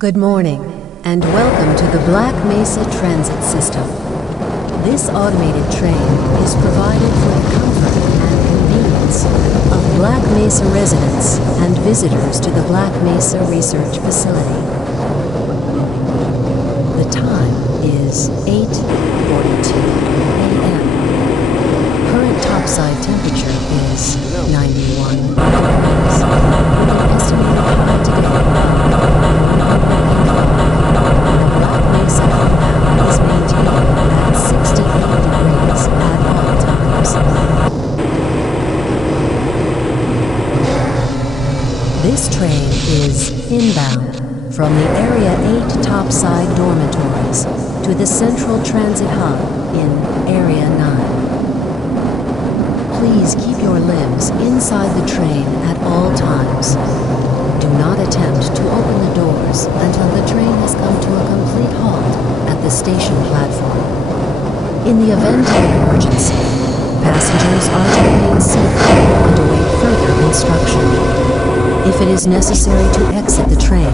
Good morning, and welcome to the Black Mesa Transit System. This automated train is provided for the comfort and convenience of Black Mesa residents and visitors to the Black Mesa Research Facility. The time is 8:42 a.m. Current topside temperature is 91 degrees, with an estimated high today. Black Mesa Outbound is maintained at 68 degrees at all times. This train is inbound from the Area 8 topside dormitories to the Central Transit Hub in Area 9. Please keep your limbs inside the train at all times. Do not attempt to open the doors until the train has come to a complete halt at the station platform. In the event of an emergency, passengers are to remain seated and await further instruction. If it is necessary to exit the train,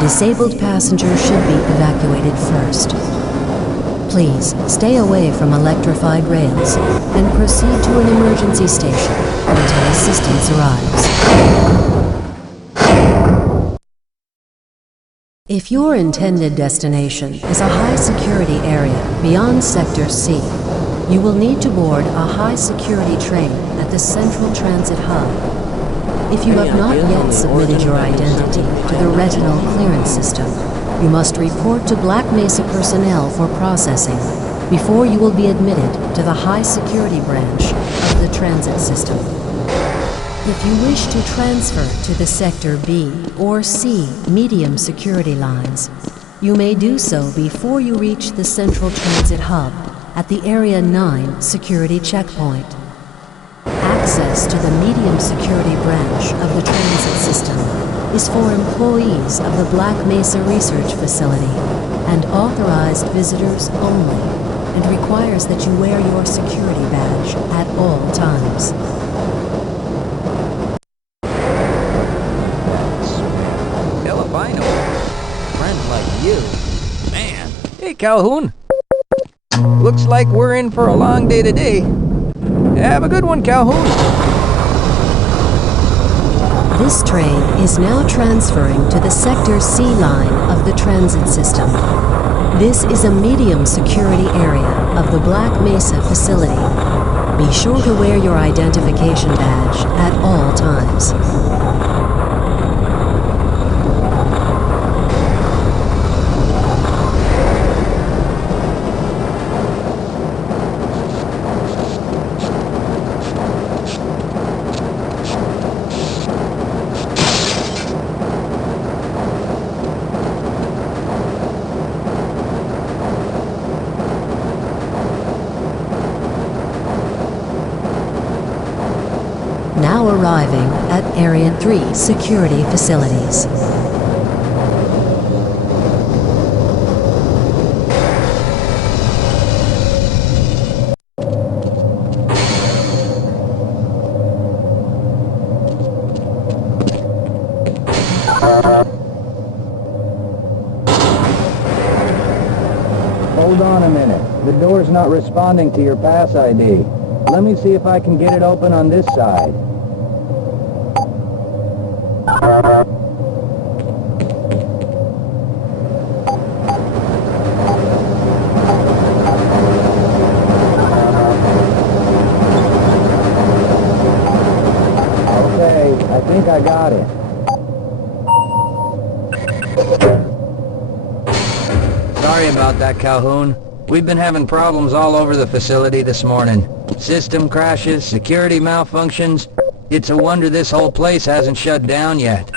disabled passengers should be evacuated first. Please stay away from electrified rails and proceed to an emergency station until assistance arrives. If your intended destination is a high-security area beyond Sector C, you will need to board a high-security train at the Central Transit Hub. If you have not yet submitted your identity to the retinal clearance system, you must report to Black Mesa personnel for processing before you will be admitted to the high-security branch of the transit system. If you wish to transfer to the Sector B or C medium security lines, you may do so before you reach the Central Transit Hub at the Area 9 security checkpoint. Access to the medium security branch of the transit system is for employees of the Black Mesa Research Facility and authorized visitors only, and requires that you wear your security badge at all times. Man. Hey, Calhoun. Looks like we're in for a long day today. Have a good one, Calhoun. This train is now transferring to the Sector C line of the transit system. This is a medium security area of the Black Mesa facility. Be sure to wear your identification badge at all times. Now arriving at Area 3 security facilities. Hold on a minute. The door's not responding to your pass ID. Let me see if I can get it open on this side. Okay, I think I got it. Sorry about that, Calhoun. We've been having problems all over the facility this morning. System crashes, security malfunctions. It's a wonder this whole place hasn't shut down yet.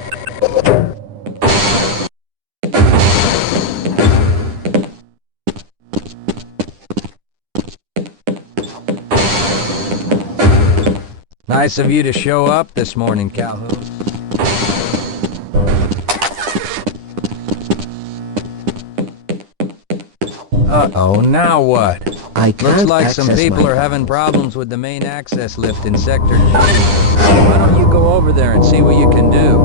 Nice of you to show up this morning, Calhoun. Uh-oh, now what? Looks like some people are having problems with the main access lift in Sector G. Why don't you go over there and see what you can do?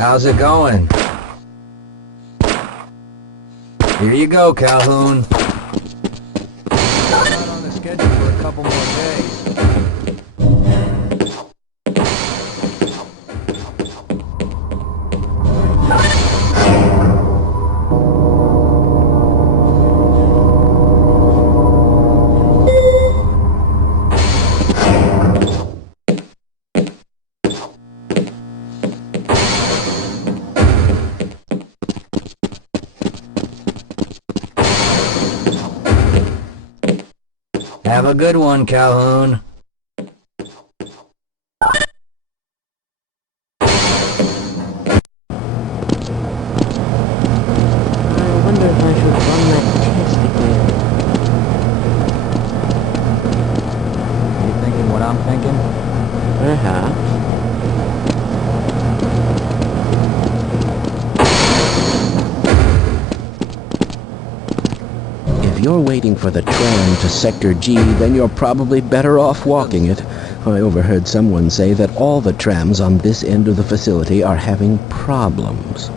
How's it going? Here you go, Calhoun. Not on the schedule for a couple more days. Have a good one, Calhoun. I wonder if I should run that test again. You thinking what I'm thinking? Perhaps. If you're waiting for the tram to Sector G, then you're probably better off walking it. I overheard someone say that all the trams on this end of the facility are having problems.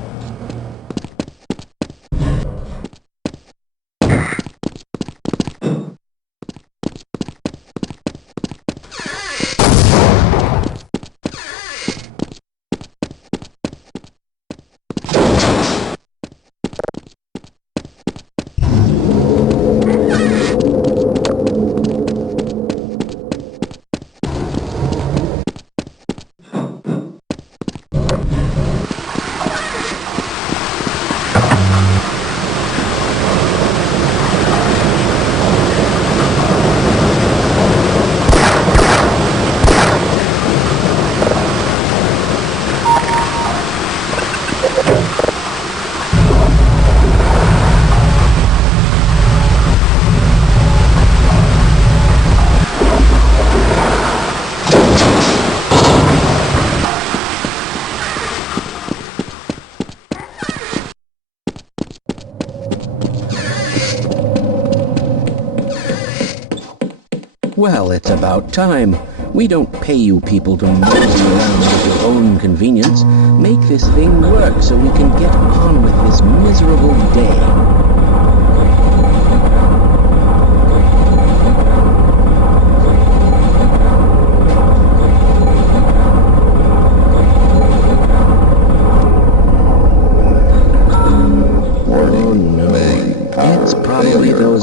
Well, it's about time. We don't pay you people to mosey around at your own convenience. Make this thing work so we can get on with this miserable day.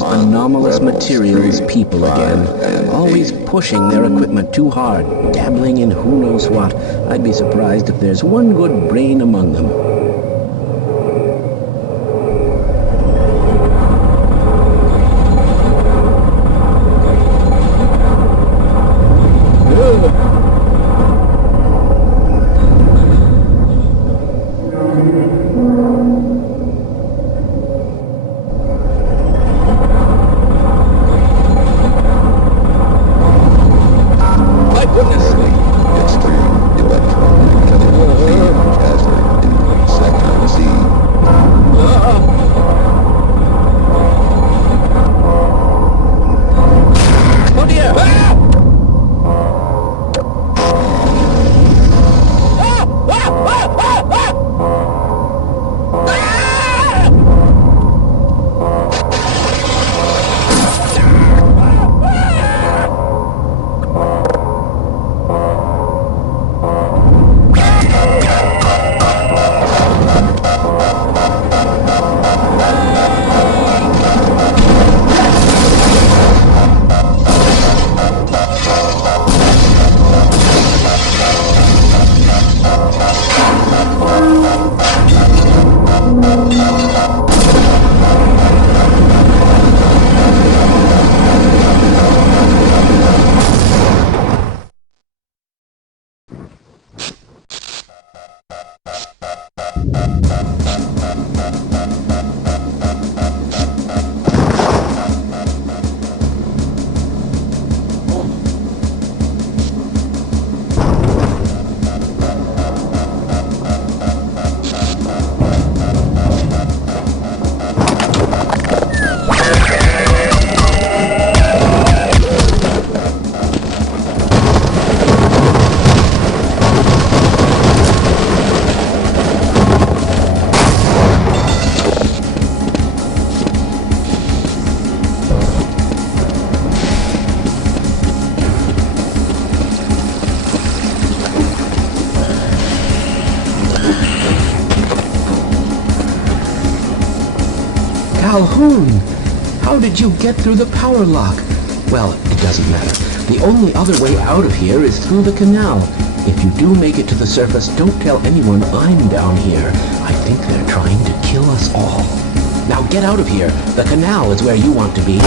Anomalous materials people again, always pushing their equipment too hard, dabbling in who knows what. I'd be surprised if there's one good brain among them. Calhoun! How did you get through the power lock? Well, it doesn't matter. The only other way out of here is through the canal. If you do make it to the surface, don't tell anyone I'm down here. I think they're trying to kill us all. Now get out of here. The canal is where you want to be.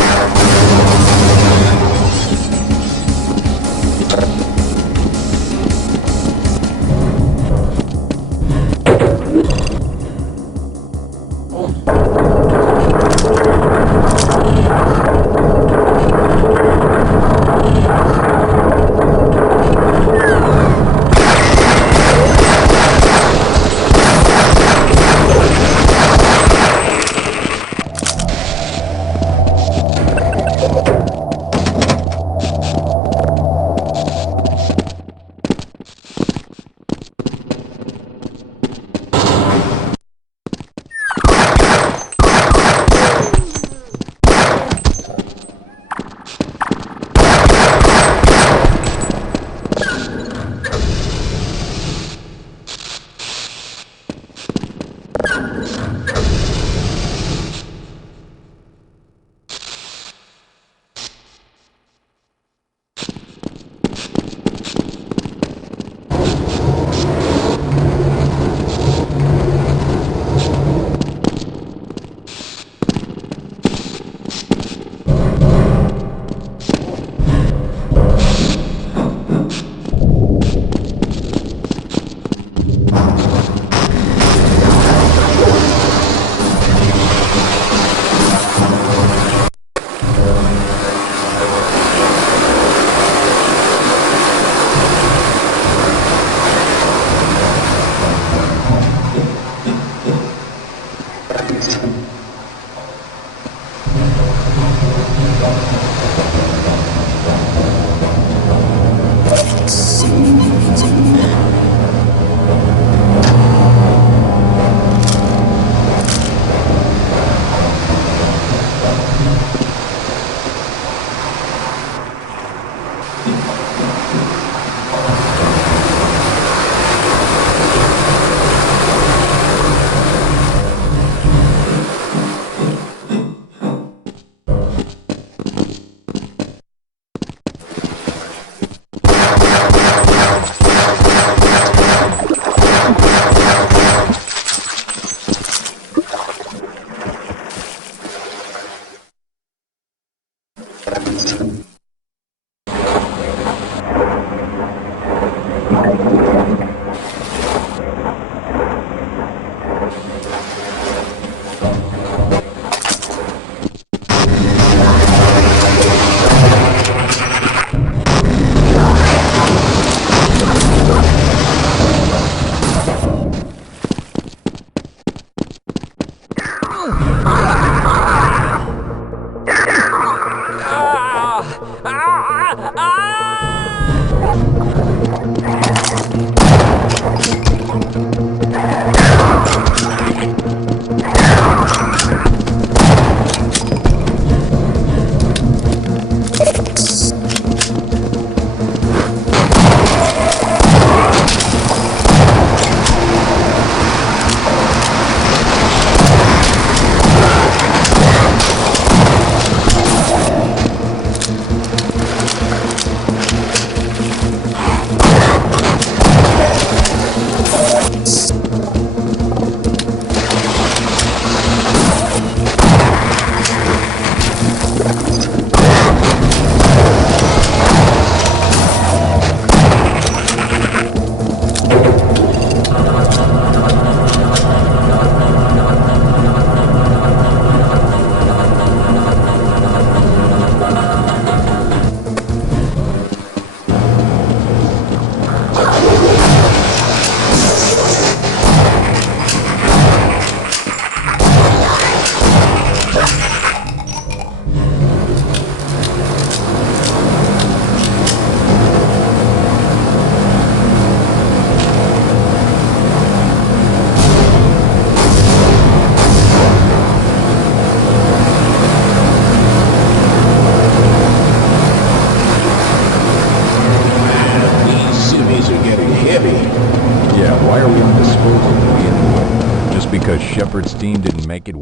because Shepard's team didn't make it.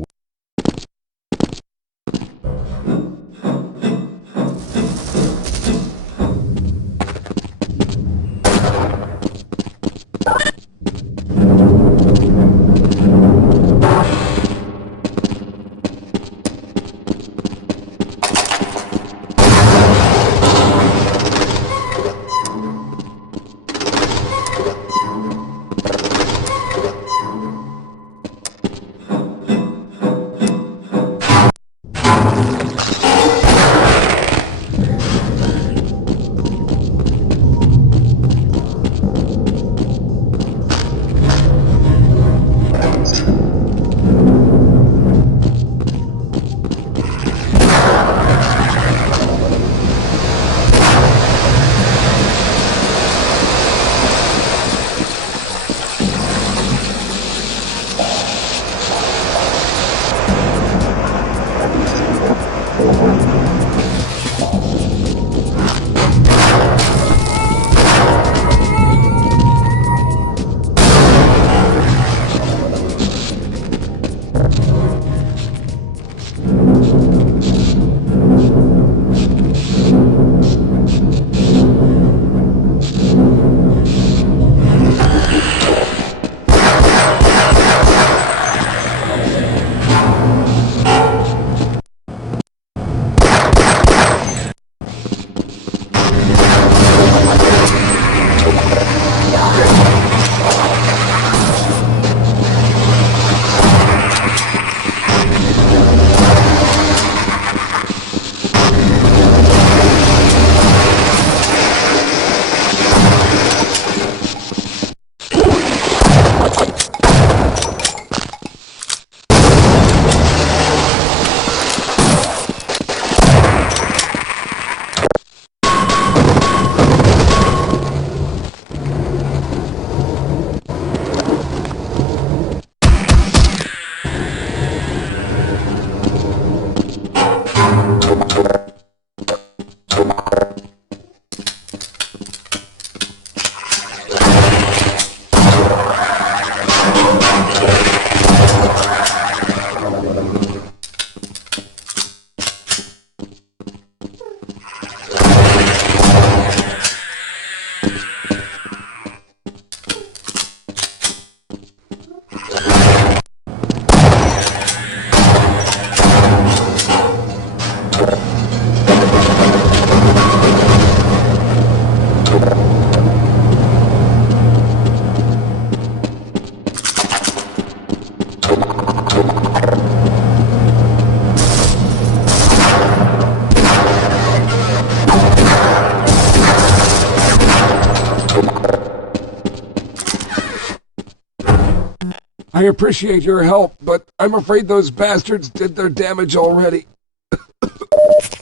I appreciate your help, but I'm afraid those bastards did their damage already.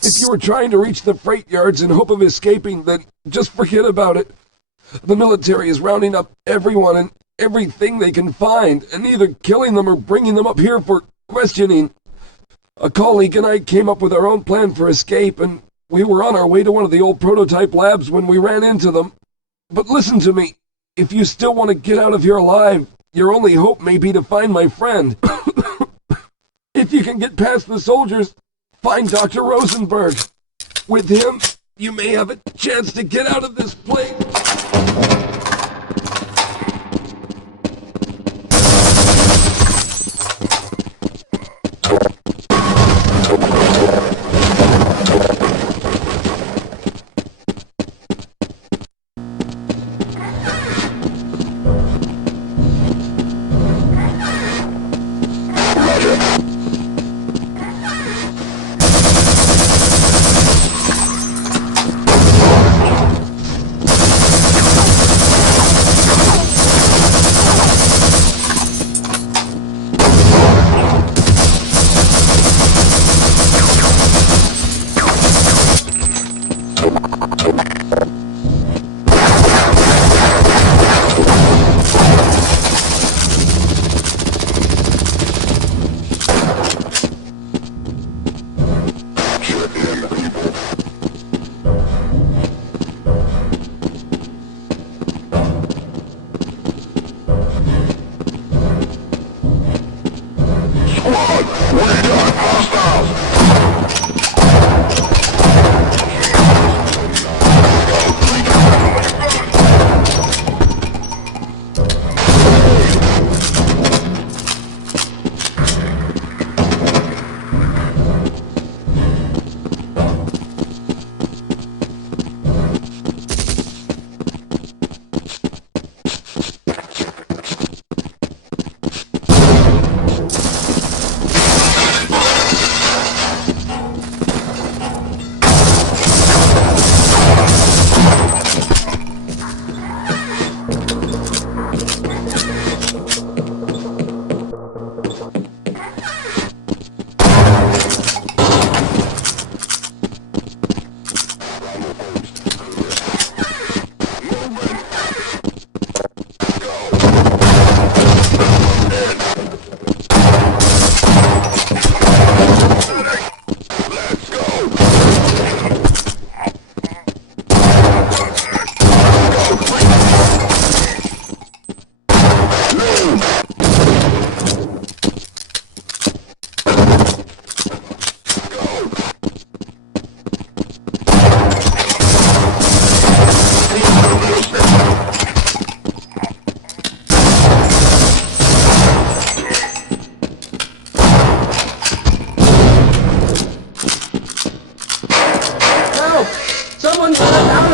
If you were trying to reach the freight yards in hope of escaping, then just forget about it. The military is rounding up everyone and everything they can find, and either killing them or bringing them up here for questioning. A colleague and I came up with our own plan for escape, and we were on our way to one of the old prototype labs when we ran into them. But listen to me. If you still want to get out of here alive, your only hope may be to find my friend. If you can get past the soldiers, find Dr. Rosenberg. With him, you may have a chance to get out of this place.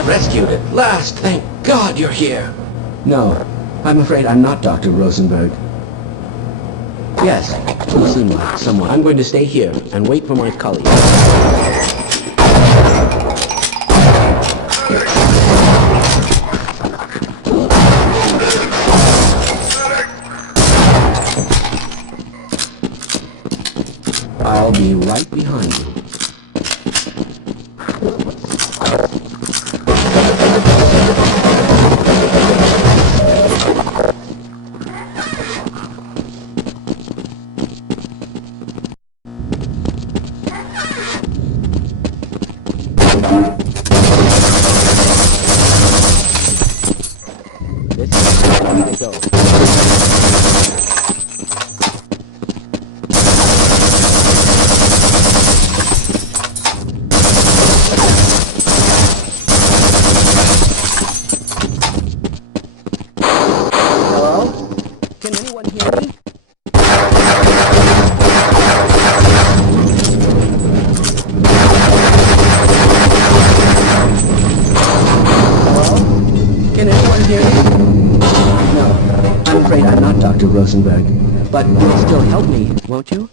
Rescued at last! Thank God you're here! No, I'm afraid I'm not Dr. Rosenberg. Yes, you seem like someone. I'm going to stay here and wait for my colleague. I'll be right behind you. This is the way to go. Hello? Can anyone hear me? Can anyone hear me? No, I'm afraid I'm not Dr. Rosenberg. But you'll still help me, won't you?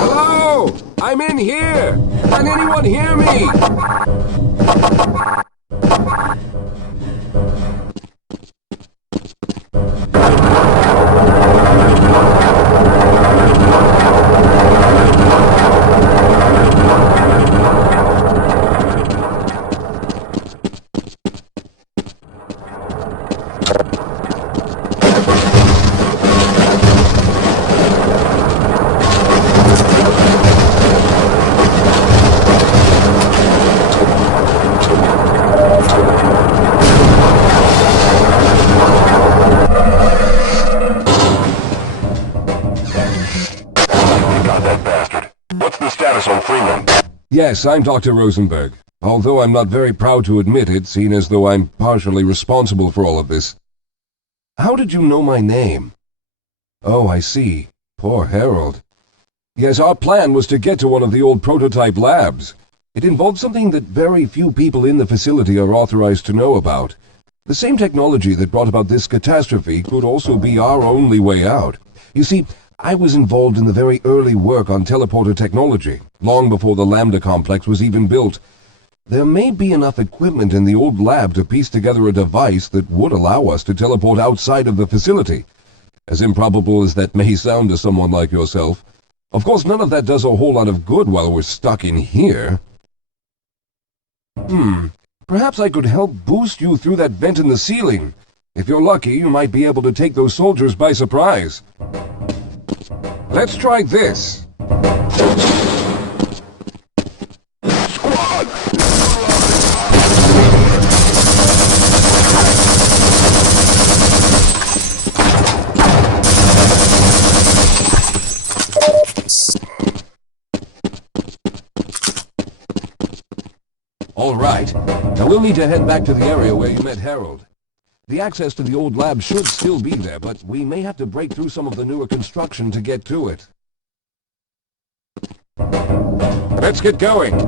Hello? I'm in here! Can anyone hear me? Yes, I'm Dr. Rosenberg, although I'm not very proud to admit it, seeing as though I'm partially responsible for all of this. How did you know my name? Oh, I see. Poor Harold. Yes, our plan was to get to one of the old prototype labs. It involved something that very few people in the facility are authorized to know about. The same technology that brought about this catastrophe could also be our only way out. You see, I was involved in the very early work on teleporter technology, long before the Lambda complex was even built. There may be enough equipment in the old lab to piece together a device that would allow us to teleport outside of the facility. As improbable as that may sound to someone like yourself. Of course, none of that does a whole lot of good while we're stuck in here. Perhaps I could help boost you through that vent in the ceiling. If you're lucky, you might be able to take those soldiers by surprise. Let's try this. All right. Now we'll need to head back to the area where you met Harold. The access to the old lab should still be there, but we may have to break through some of the newer construction to get to it. Let's get going.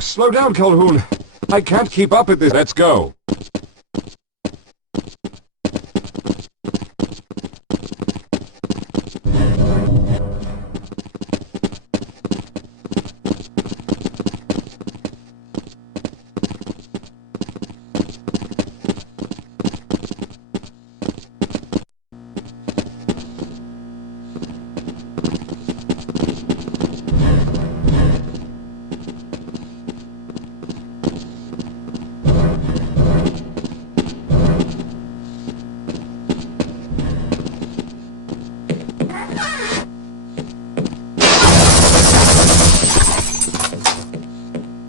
Slow down, Calhoun. I can't keep up with this. Let's go.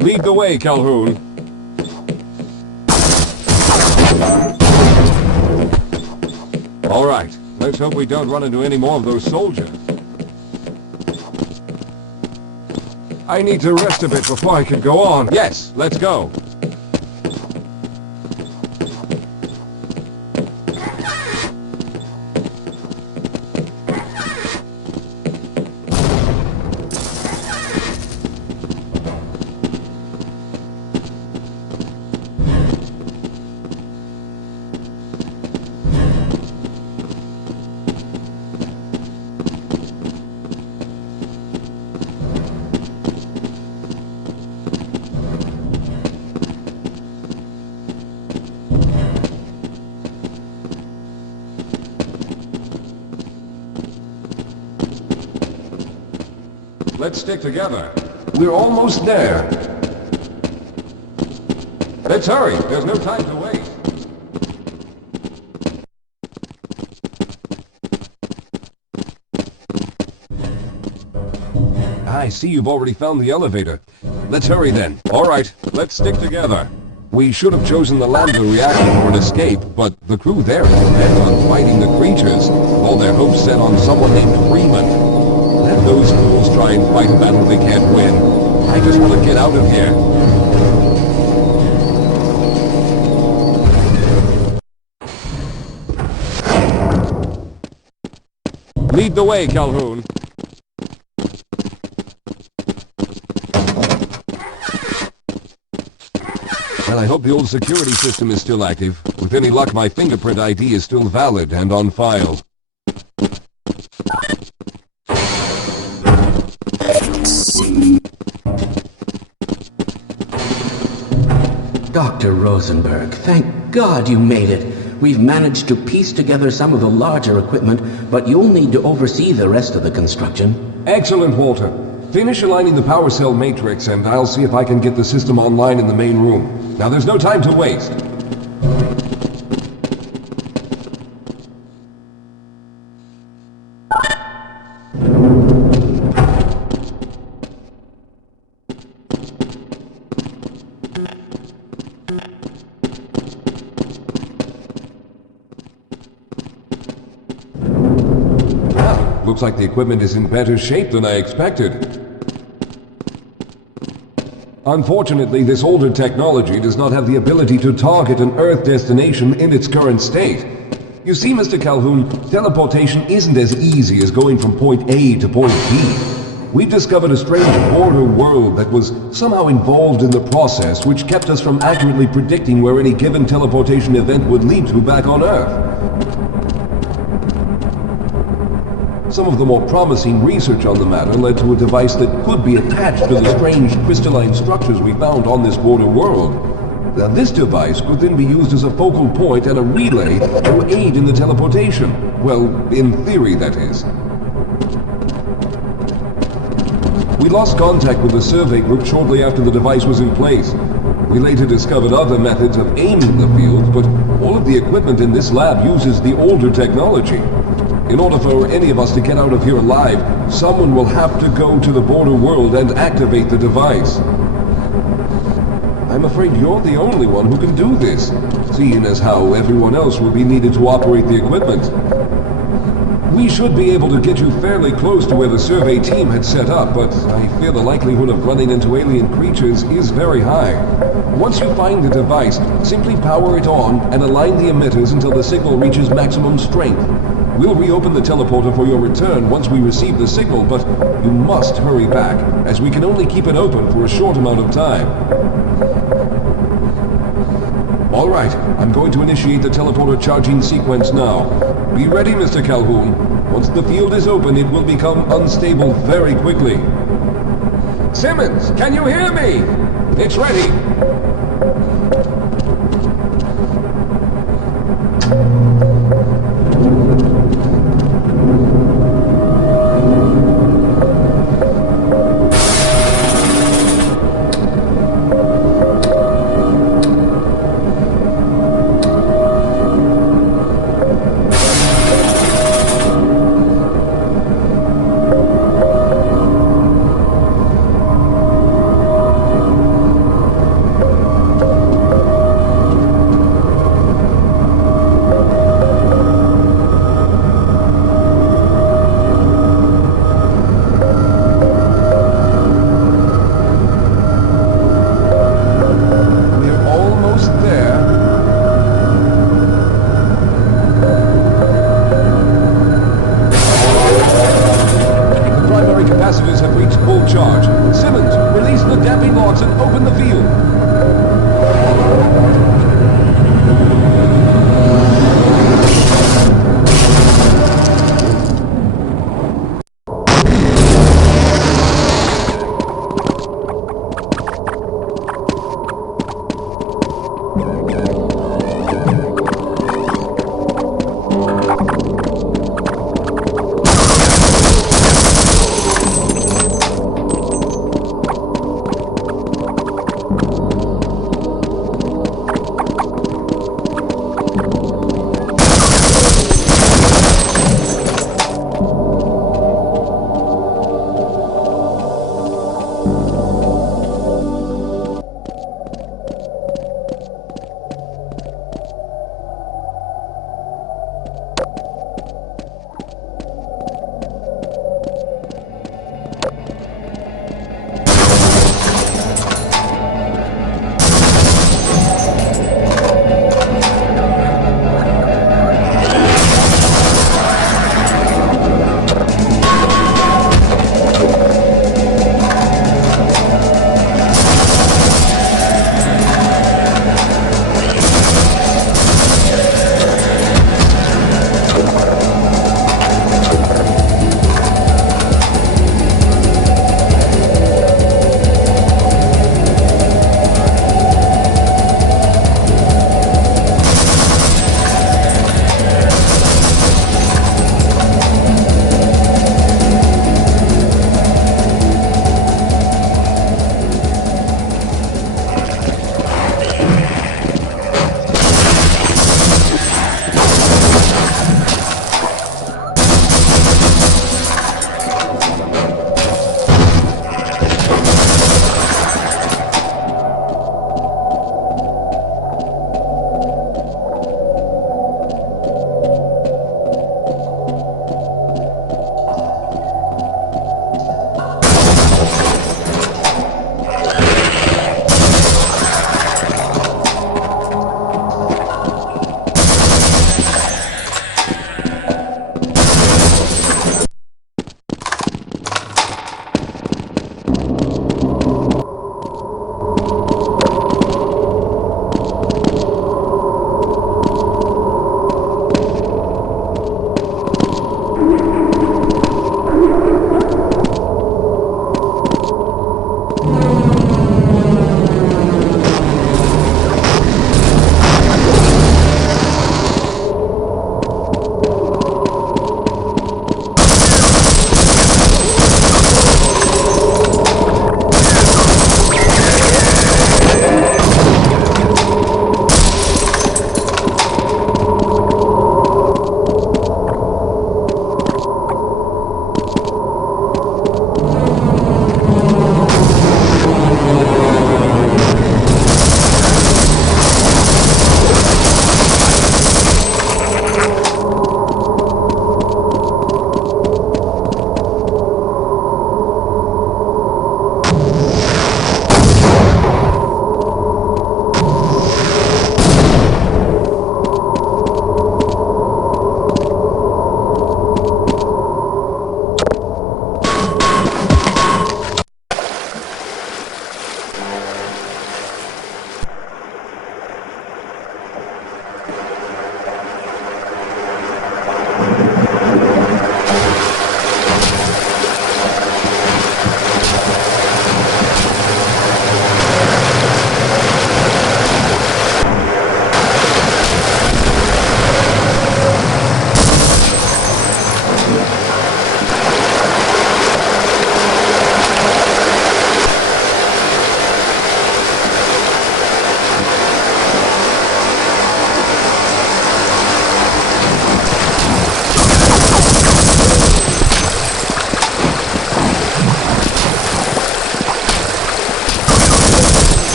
Lead the way, Calhoun. All right, let's hope we don't run into any more of those soldiers. I need to rest a bit before I can go on. Yes, let's go. Let's stick together. We're almost there. Let's hurry. There's no time to wait. I see you've already found the elevator. Let's hurry then. All right, let's stick together. We should have chosen the Lambda reactor for an escape, but the crew there is bent on fighting the creatures. All their hopes set on someone named Freeman. Let those fools try and fight a battle they can't win. I just want to get out of here. Lead the way, Calhoun. Well, I hope the old security system is still active. With any luck, my fingerprint ID is still valid and on file. Dr. Rosenberg, thank God you made it. We've managed to piece together some of the larger equipment, but you'll need to oversee the rest of the construction. Excellent, Walter. Finish aligning the power cell matrix, and I'll see if I can get the system online in the main room. Now, there's no time to waste. Looks like the equipment is in better shape than I expected. Unfortunately, this older technology does not have the ability to target an Earth destination in its current state. You see, Mr. Calhoun, teleportation isn't as easy as going from point A to point B. We've discovered a strange border world that was somehow involved in the process, which kept us from accurately predicting where any given teleportation event would lead to back on Earth. Some of the more promising research on the matter led to a device that could be attached to the strange crystalline structures we found on this border world. Now, this device could then be used as a focal point and a relay to aid in the teleportation. Well, in theory, that is. We lost contact with the survey group shortly after the device was in place. We later discovered other methods of aiming the field, but all of the equipment in this lab uses the older technology. In order for any of us to get out of here alive, someone will have to go to the border world and activate the device. I'm afraid you're the only one who can do this, seeing as how everyone else will be needed to operate the equipment. We should be able to get you fairly close to where the survey team had set up, but I fear the likelihood of running into alien creatures is very high. Once you find the device, simply power it on and align the emitters until the signal reaches maximum strength. We'll reopen the teleporter for your return once we receive the signal, but you must hurry back, as we can only keep it open for a short amount of time. All right, I'm going to initiate the teleporter charging sequence now. Be ready, Mr. Calhoun. Once the field is open, it will become unstable very quickly. Simmons, can you hear me? It's ready.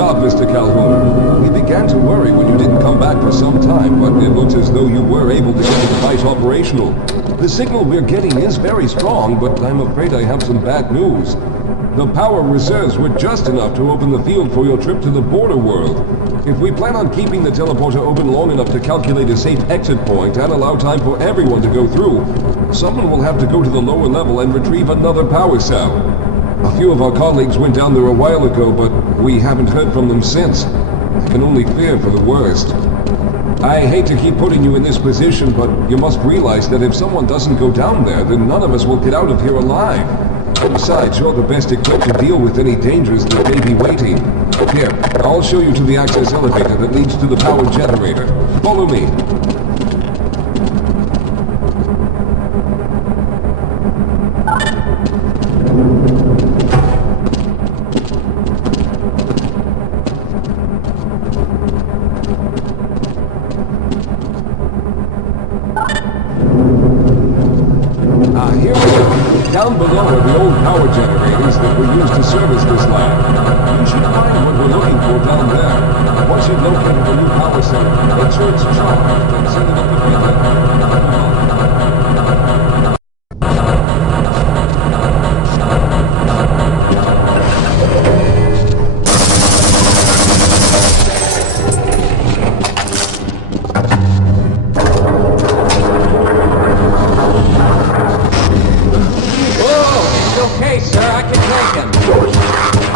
job, Mr. Calhoun. We began to worry when you didn't come back for some time, but it looks as though you were able to get the device operational. The signal we're getting is very strong, but I'm afraid I have some bad news. The power reserves were just enough to open the field for your trip to the border world. If we plan on keeping the teleporter open long enough to calculate a safe exit point and allow time for everyone to go through, someone will have to go to the lower level and retrieve another power cell. A few of our colleagues went down there a while ago, but we haven't heard from them since. I can only fear for the worst. I hate to keep putting you in this position, but you must realize that if someone doesn't go down there, then none of us will get out of here alive. Besides, you're the best equipped to deal with any dangers that may be waiting. Here, I'll show you to the access elevator that leads to the power generator. Follow me. Here we go. Down below are the old power generators that were used to service this lab. You should find what we're looking for down there. Once you've located the new power center, make sure it's charged and send it up the grid.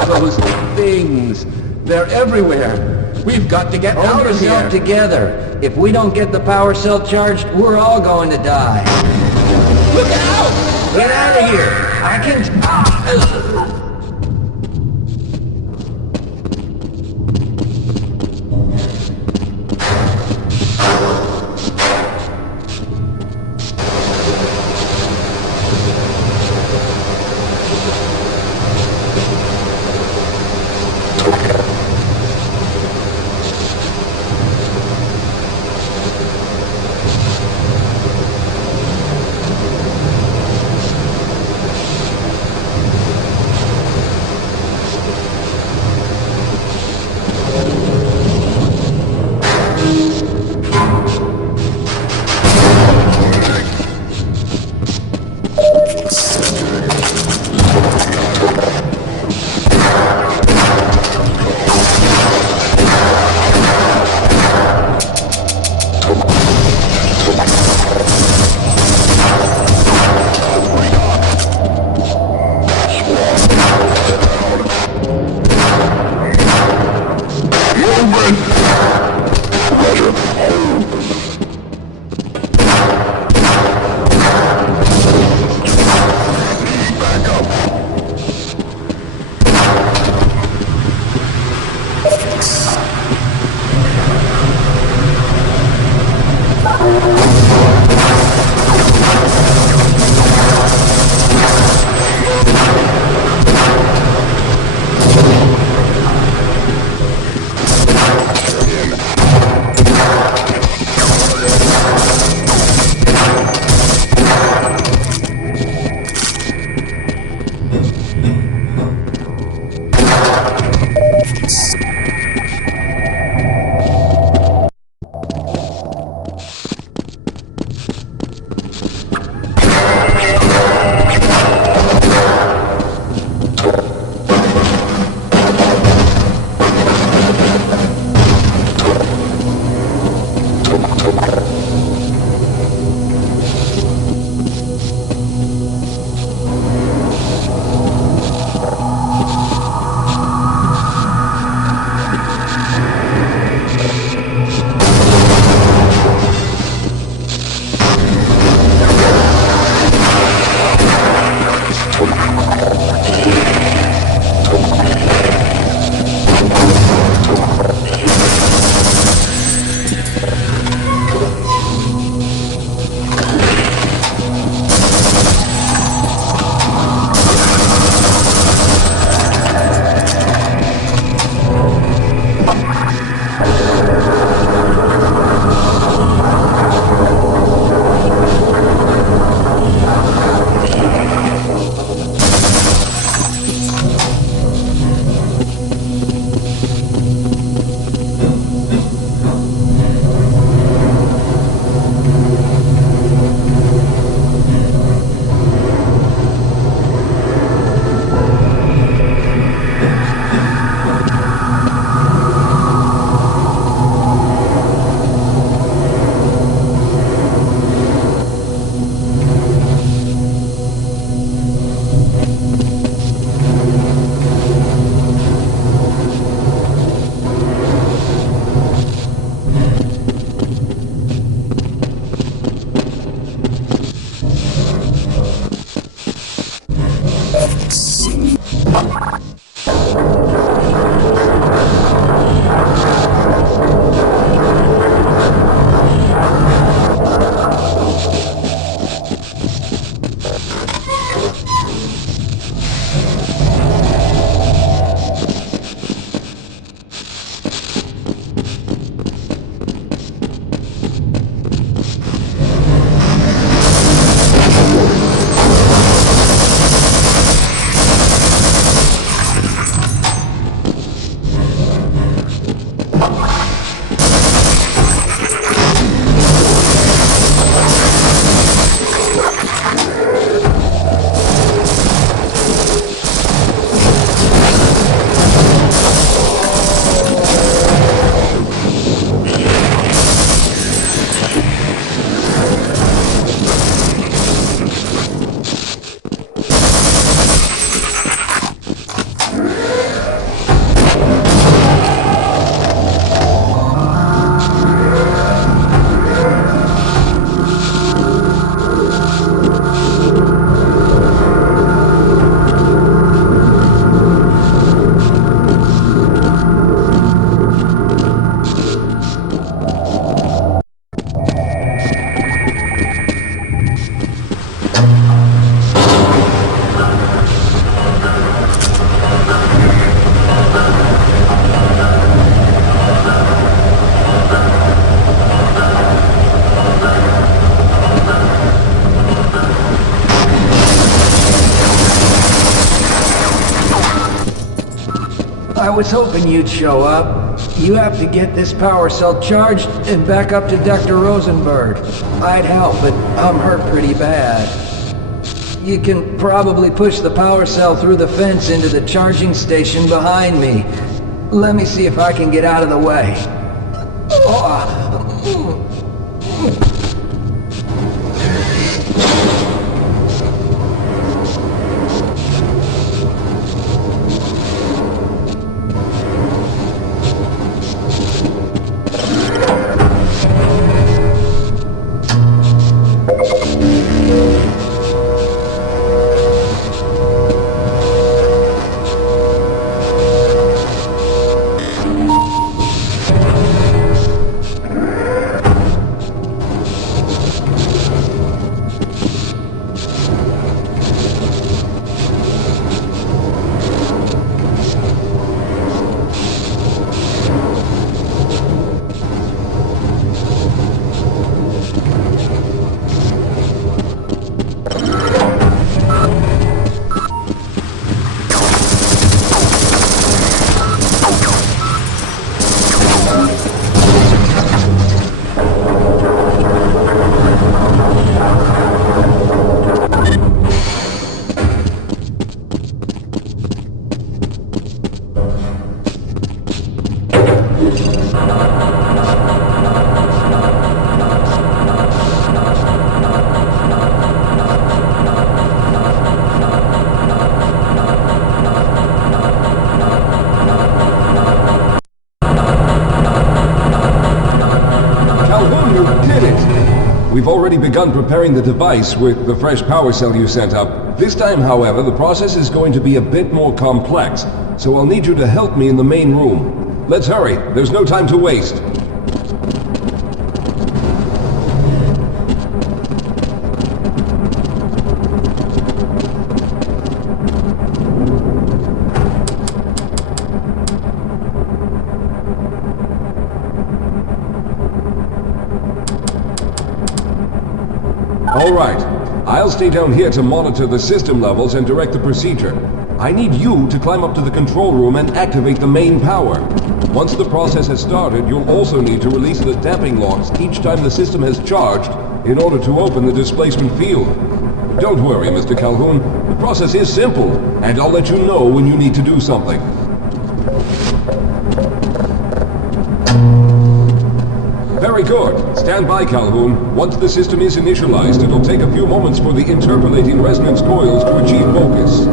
Those things, they're everywhere. We've got to get out of here. Together. If we don't get the power cell charged, we're all going to die. Look out! Get out of here! I can... was hoping you'd show up. You have to get this power cell charged and back up to Dr. Rosenberg. I'd help, but I'm hurt pretty bad. You can probably push the power cell through the fence into the charging station behind me. Let me see if I can get out of the way. We've already begun preparing the device with the fresh power cell you sent up. This time, however, the process is going to be a bit more complex, so I'll need you to help me in the main room. Let's hurry, there's no time to waste. All right. I'll stay down here to monitor the system levels and direct the procedure. I need you to climb up to the control room and activate the main power. Once the process has started, you'll also need to release the damping locks each time the system has charged in order to open the displacement field. Don't worry, Mr. Calhoun. The process is simple, and I'll let you know when you need to do something. Very good. Stand by, Calhoun. Once the system is initialized, it'll take a few moments for the interpolating resonance coils to achieve focus.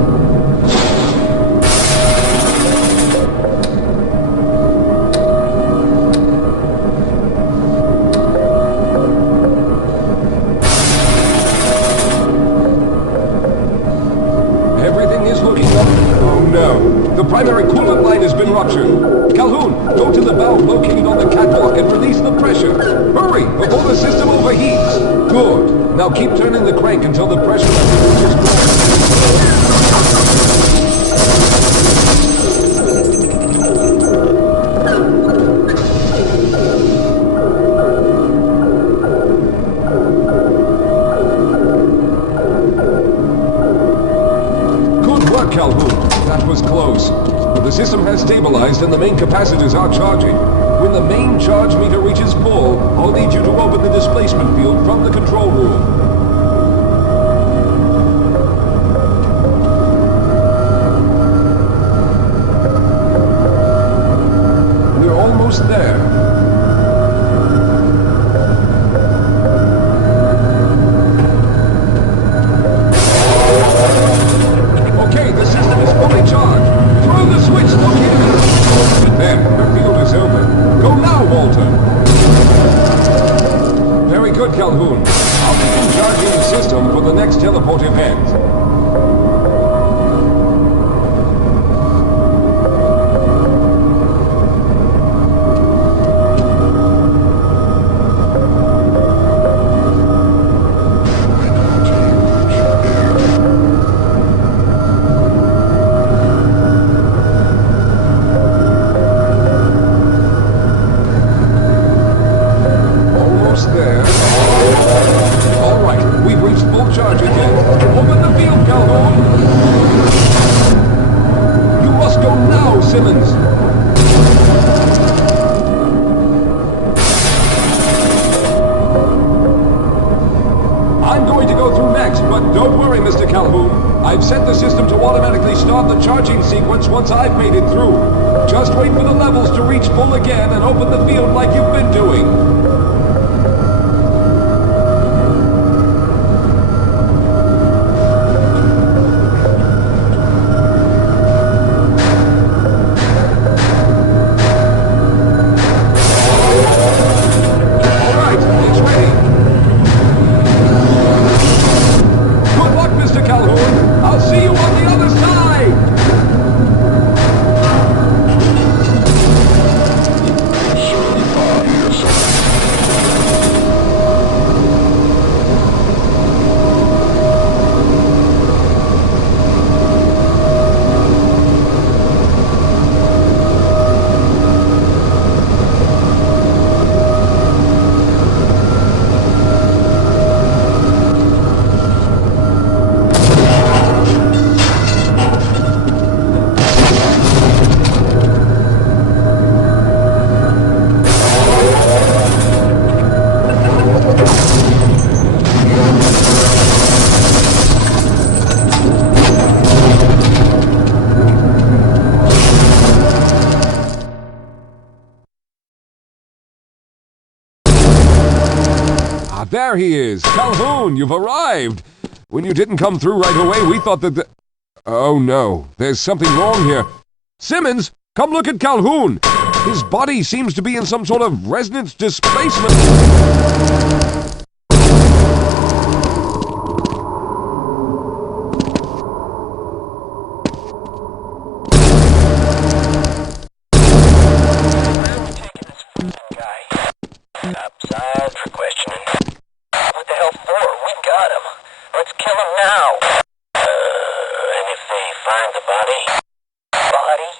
Everything is looking up. Oh no. The primary coolant line has been ruptured. Calhoun, go to the valve located on the catwalk and release the pressure. Hurry, before the system overheats. Good. Now keep turning the crank until the pressure level reaches Good work, Calhoun. That was close. The system has stabilized and the main capacitors are charging. When the main charge meter reaches full, I'll need you to open the displacement field from the control room. We're almost there. Okay, the system is fully charged. Throw the switch located. There, the field is open. Go now, Walter. Very good, Calhoun. I'll begin charging the system for the next teleport event. There. All right, we've reached full charge again. Open the field once I've made it through. Just wait for the levels to reach full again and open the field like you've been doing. There he is! Calhoun, you've arrived! When you didn't come through right away, we thought that Oh no, there's something wrong here. Simmons, come look at Calhoun! His body seems to be in some sort of resonance displacement. Upside for questioning. What the hell for? We got him. Let's kill him now. And if they find the body? Body?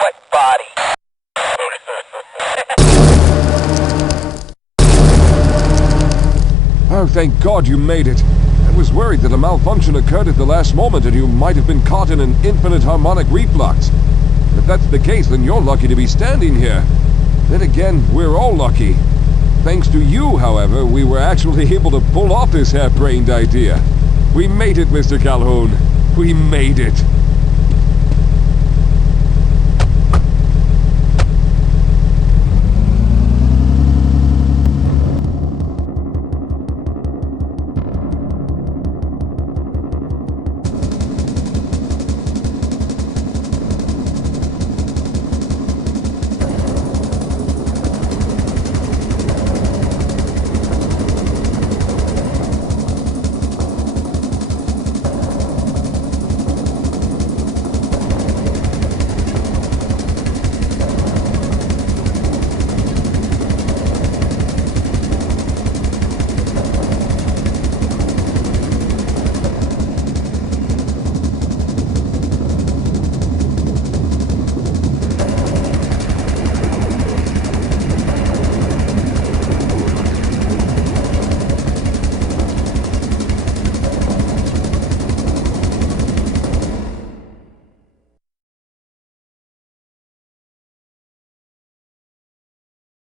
What body? Oh, thank God you made it. I was worried that a malfunction occurred at the last moment and you might have been caught in an infinite harmonic reflux. If that's the case, then you're lucky to be standing here. Then again, we're all lucky. Thanks to you, however, we were actually able to pull off this harebrained idea. We made it, Mr. Calhoun. We made it.